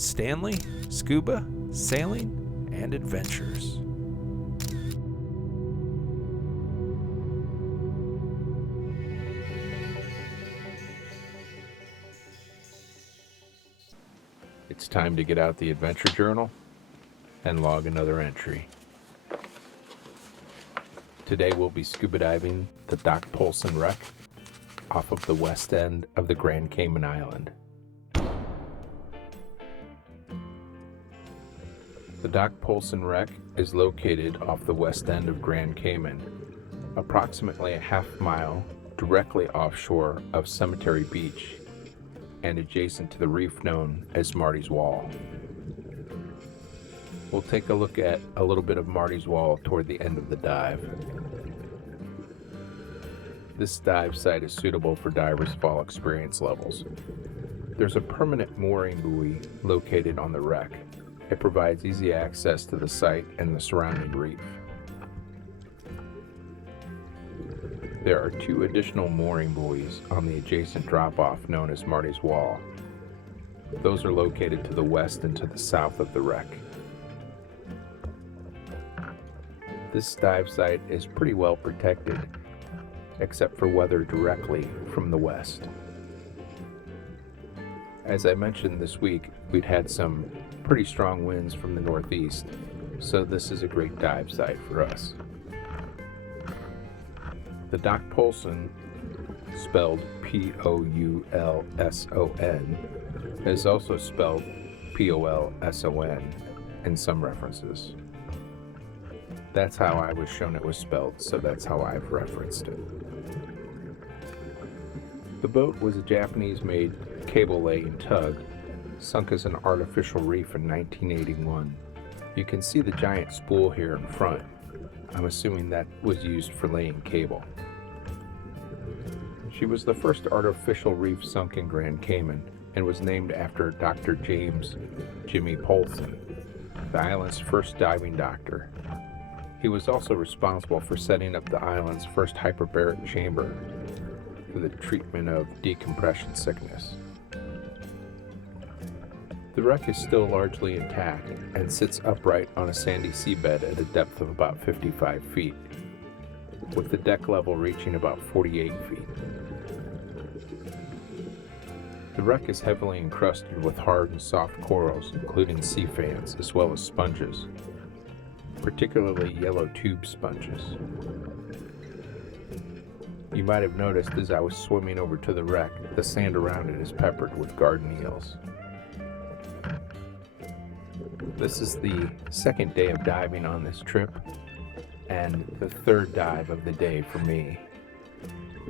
Stanley, Scuba, Sailing, and Adventures. It's time to get out the adventure journal and log another entry. Today we'll be scuba diving the Poulson wreck off of the west end of the Grand Cayman Island. The Poulson wreck is located off the west end of Grand Cayman, approximately a half mile directly offshore of Cemetery Beach and adjacent to the reef known as Marty's Wall. We'll take a look at a little bit of Marty's Wall toward the end of the dive. This dive site is suitable for divers of all experience levels. There's a permanent mooring buoy located on the wreck. It provides easy access to the site and the surrounding reef. There are two additional mooring buoys on the adjacent drop-off known as Marty's Wall. Those are located to the west and to the south of the wreck. This dive site is pretty well protected, except for weather directly from the west. As I mentioned this week, we'd had some pretty strong winds from the northeast, so this is a great dive site for us. The Poulson, spelled P-O-U-L-S-O-N, is also spelled P-O-L-S-O-N in some references. That's how I was shown it was spelled, so that's how I've referenced it. The boat was a Japanese-made cable-laying tug, sunk as an artificial reef in 1981. You can see the giant spool here in front. I'm assuming that was used for laying cable. She was the first artificial reef sunk in Grand Cayman and was named after Dr. James Jimmy Poulson, the island's first diving doctor. He was also responsible for setting up the island's first hyperbaric chamber for the treatment of decompression sickness. The wreck is still largely intact and sits upright on a sandy seabed at a depth of about 55 feet, with the deck level reaching about 48 feet. The wreck is heavily encrusted with hard and soft corals, including sea fans, as well as sponges, particularly yellow tube sponges. You might have noticed as I was swimming over to the wreck, the sand around it is peppered with garden eels. This is the second day of diving on this trip, and the third dive of the day for me.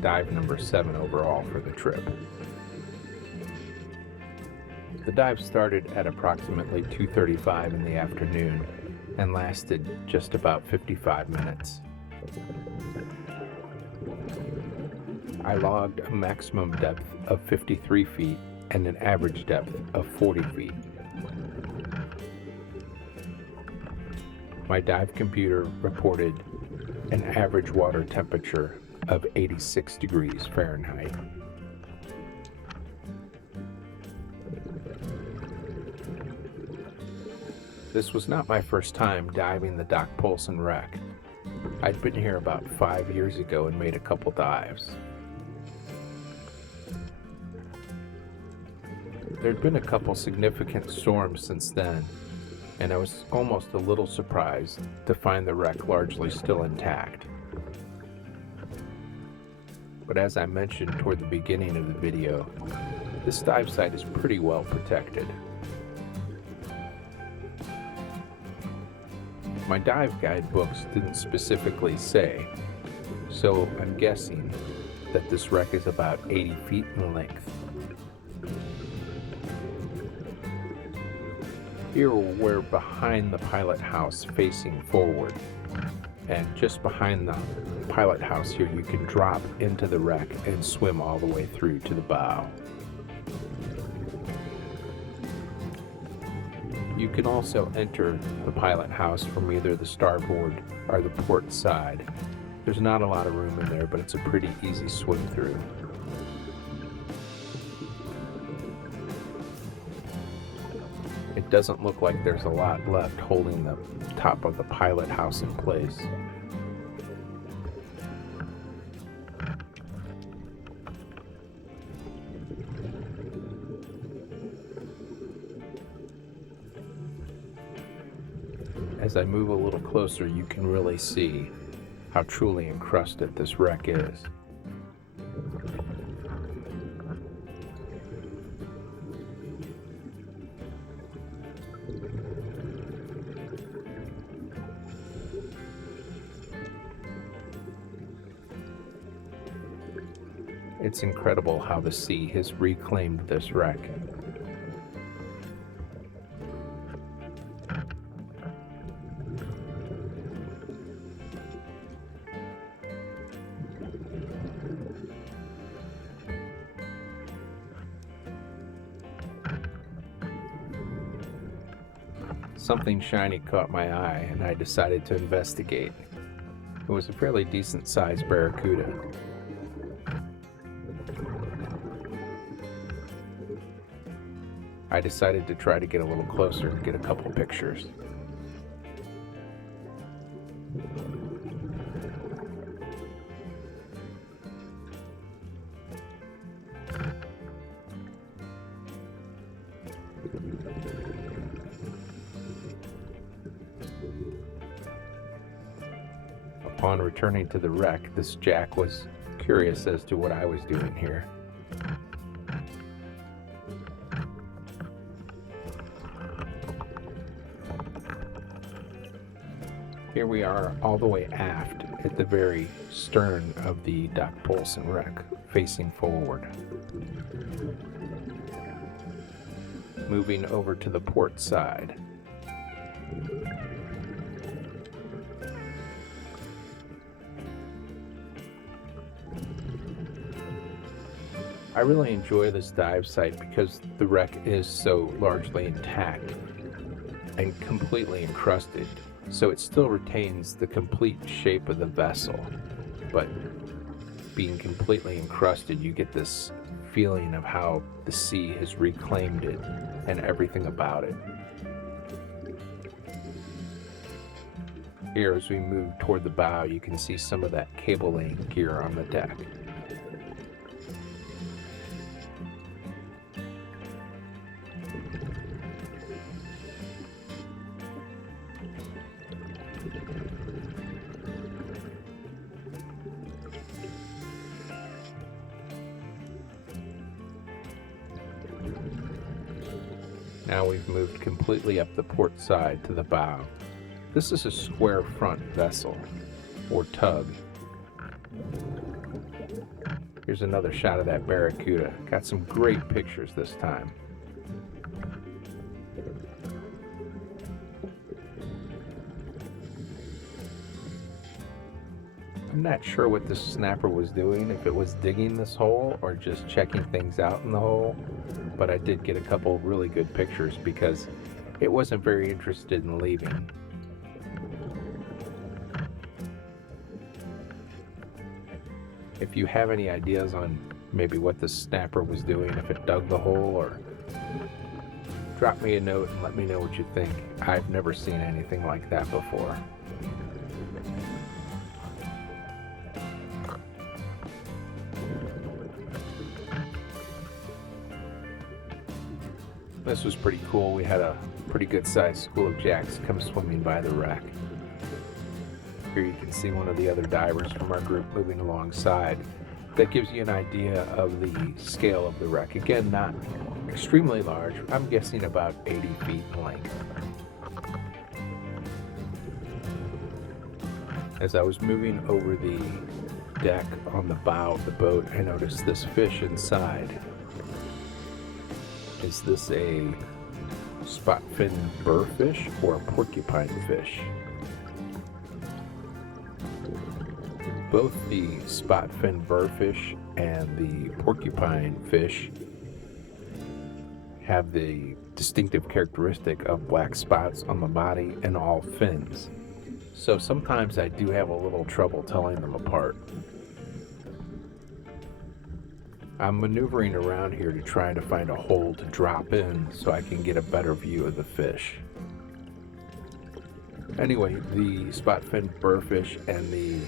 Dive number 7 overall for the trip. The dive started at approximately 2:35 in the afternoon and lasted just about 55 minutes. I logged a maximum depth of 53 feet and an average depth of 40 feet. My dive computer reported an average water temperature of 86 degrees Fahrenheit. This was not my first time diving the Poulson wreck. I'd been here about 5 years ago and made a couple dives. There'd been a couple significant storms since then, and I was almost a little surprised to find the wreck largely still intact. But as I mentioned toward the beginning of the video, this dive site is pretty well protected. My dive guide books didn't specifically say, so I'm guessing that this wreck is about 80 feet in length. Here we're behind the pilot house facing forward, and just behind the pilot house here you can drop into the wreck and swim all the way through to the bow. You can also enter the pilot house from either the starboard or the port side. There's not a lot of room in there, but it's a pretty easy swim through. It doesn't look like there's a lot left holding the top of the pilot house in place. As I move a little closer, you can really see how truly encrusted this wreck is. It's incredible how the sea has reclaimed this wreck. Something shiny caught my eye and I decided to investigate. It was a fairly decent sized barracuda. I decided to try to get a little closer and get a couple pictures. Upon returning to the wreck, this Jack was curious as to what I was doing here. Here we are all the way aft at the very stern of the Poulson wreck, facing forward. Moving over to the port side. I really enjoy this dive site because the wreck is so largely intact and completely encrusted, so it still retains the complete shape of the vessel, but being completely encrusted, you get this feeling of how the sea has reclaimed it and everything about it. Here, as we move toward the bow, you can see some of that cable laying gear on the deck. Now we've moved completely up the port side to the bow. This is a square front vessel, or tug. Here's another shot of that barracuda. Got some great pictures this time. I'm not sure what this snapper was doing, if it was digging this hole or just checking things out in the hole, but I did get a couple really good pictures because it wasn't very interested in leaving. If you have any ideas on maybe what the snapper was doing, if it dug the hole, or drop me a note and let me know what you think. I've never seen anything like that before. This was pretty cool. We had a pretty good sized school of jacks come swimming by the wreck. Here you can see one of the other divers from our group moving alongside. That gives you an idea of the scale of the wreck. Again, not extremely large. I'm guessing about 80 feet in length. As I was moving over the deck on the bow of the boat, I noticed this fish inside. Is this a spot fin burrfish or a porcupine fish? Both the spot fin burrfish and the porcupine fish have the distinctive characteristic of black spots on the body and all fins. So sometimes I do have a little trouble telling them apart. I'm maneuvering around here to try to find a hole to drop in so I can get a better view of the fish. Anyway, the spot-fin burrfish and the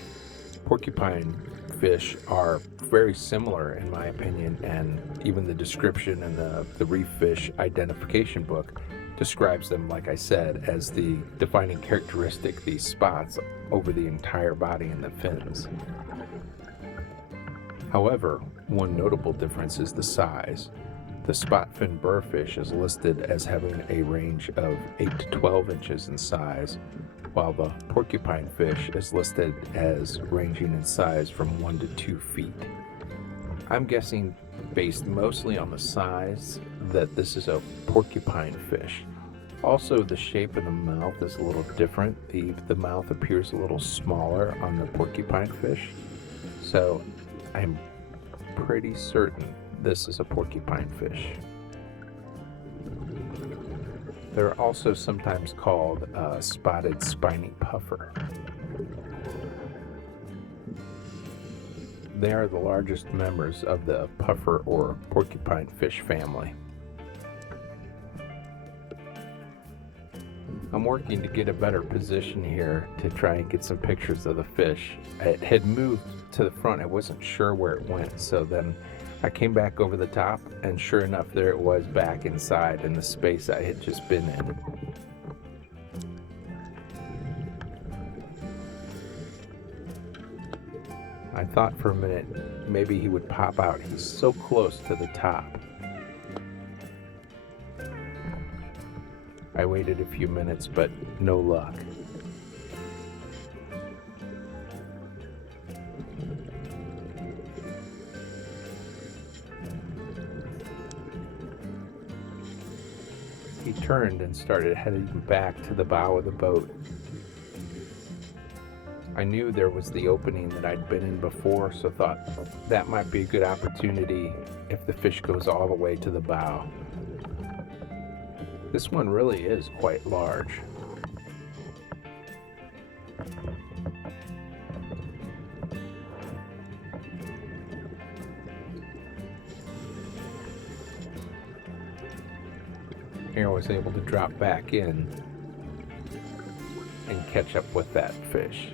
porcupine fish are very similar in my opinion, and even the description in the reef fish identification book describes them, like I said, as the defining characteristic, these spots over the entire body and the fins. However, one notable difference is the size. The spot-fin burrfish is listed as having a range of 8 to 12 inches in size, while the porcupine fish is listed as ranging in size from 1 to 2 feet. I'm guessing, based mostly on the size, that this is a porcupine fish. Also, the shape of the mouth is a little different. The mouth appears a little smaller on the porcupine fish, so I'm pretty certain this is a porcupine fish. They're also sometimes called spotted spiny puffer. They are the largest members of the puffer or porcupine fish family. I'm working to get a better position here to try and get some pictures of the fish. It had moved to the front. I wasn't sure where it went, so then I came back over the top, and sure enough, there it was back inside in the space I had just been in. I thought for a minute maybe he would pop out. He's so close to the top. I waited a few minutes, but no luck. He turned and started heading back to the bow of the boat. I knew there was the opening that I'd been in before, so thought that might be a good opportunity if the fish goes all the way to the bow. This one really is quite large. Here I was able to drop back in and catch up with that fish.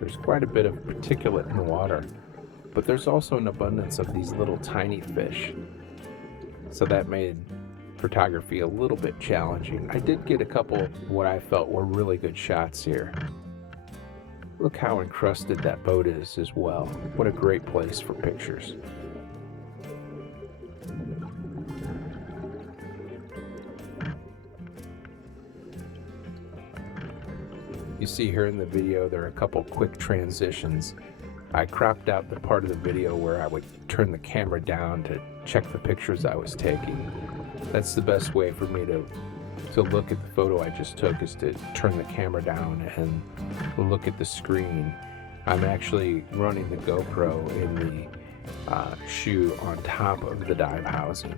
There's quite a bit of particulate in the water, but there's also an abundance of these little tiny fish, so that made photography a little bit challenging. I did get a couple what I felt were really good shots here. Look how encrusted that boat is as well. What a great place for pictures. You see here in the video there are a couple quick transitions. I cropped out the part of the video where I would turn the camera down to check the pictures I was taking. That's the best way for me to look at the photo I just took, is to turn the camera down and look at the screen. I'm actually running the GoPro in the shoe on top of the dive housing.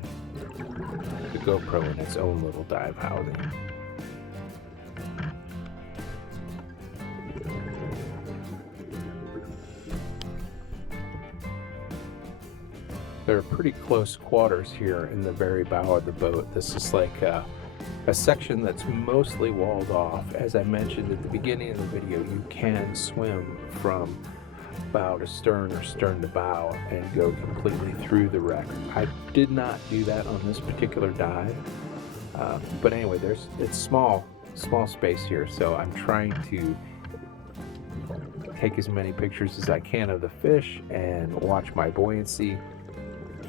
The GoPro in its own little dive housing. There are pretty close quarters here in the very bow of the boat. This is like a section that's mostly walled off. As I mentioned at the beginning of the video, you can swim from bow to stern or stern to bow and go completely through the wreck. I did not do that on this particular dive, but anyway, it's small space here, so I'm trying to take as many pictures as I can of the fish and watch my buoyancy.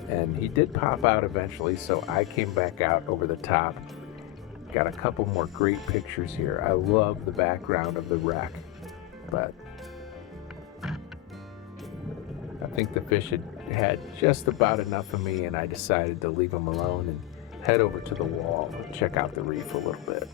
And he did pop out eventually, so I came back out over the top. Got a couple more great pictures here. I love the background of the wreck, but I think the fish had just about enough of me, and I decided to leave him alone and head over to the wall and check out the reef a little bit.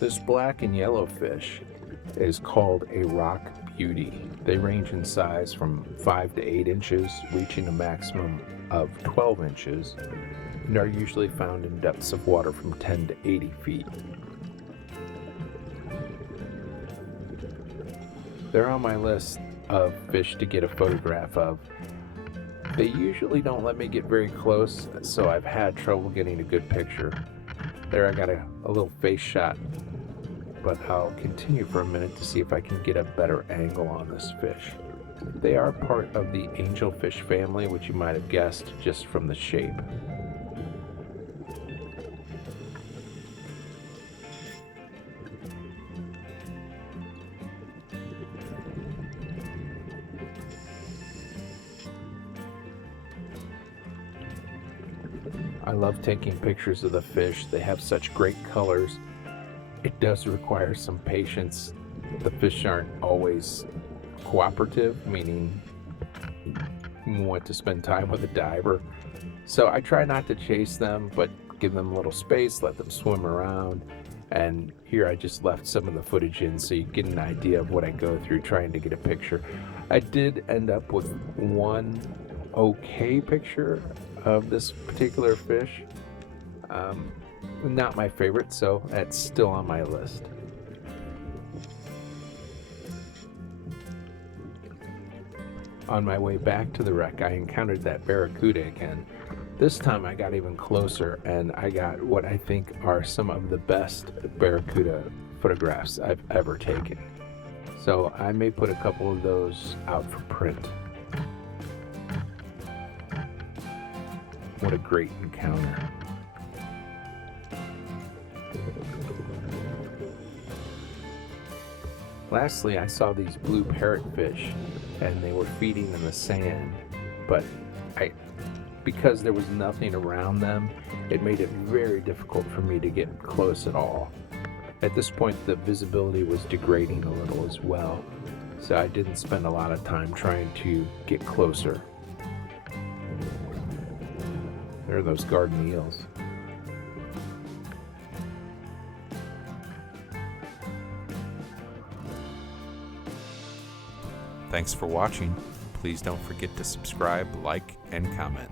This black and yellow fish is called a rock beauty. They range in size from 5 to 8 inches, reaching a maximum of 12 inches, and are usually found in depths of water from 10 to 80 feet. They're on my list of fish to get a photograph of. They usually don't let me get very close, so I've had trouble getting a good picture. There I got a little face shot, but I'll continue for a minute to see if I can get a better angle on this fish. They are part of the angelfish family, which you might have guessed just from the shape. I love taking pictures of the fish. They have such great colors. It does require some patience. The fish aren't always cooperative, meaning you want to spend time with a diver. So I try not to chase them, but give them a little space, let them swim around. And here I just left some of the footage in so you get an idea of what I go through trying to get a picture. I did end up with one okay picture of this particular fish. Not my favorite, so that's still on my list. On my way back to the wreck, I encountered that barracuda again. This time I got even closer, and I got what I think are some of the best barracuda photographs I've ever taken. So I may put a couple of those out for print. What a great encounter. Lastly, I saw these blue parrotfish, and they were feeding in the sand, but because there was nothing around them, it made it very difficult for me to get close at all. At this point, the visibility was degrading a little as well, so I didn't spend a lot of time trying to get closer. There are those garden eels. Thanks for watching. Please don't forget to subscribe, like, and comment.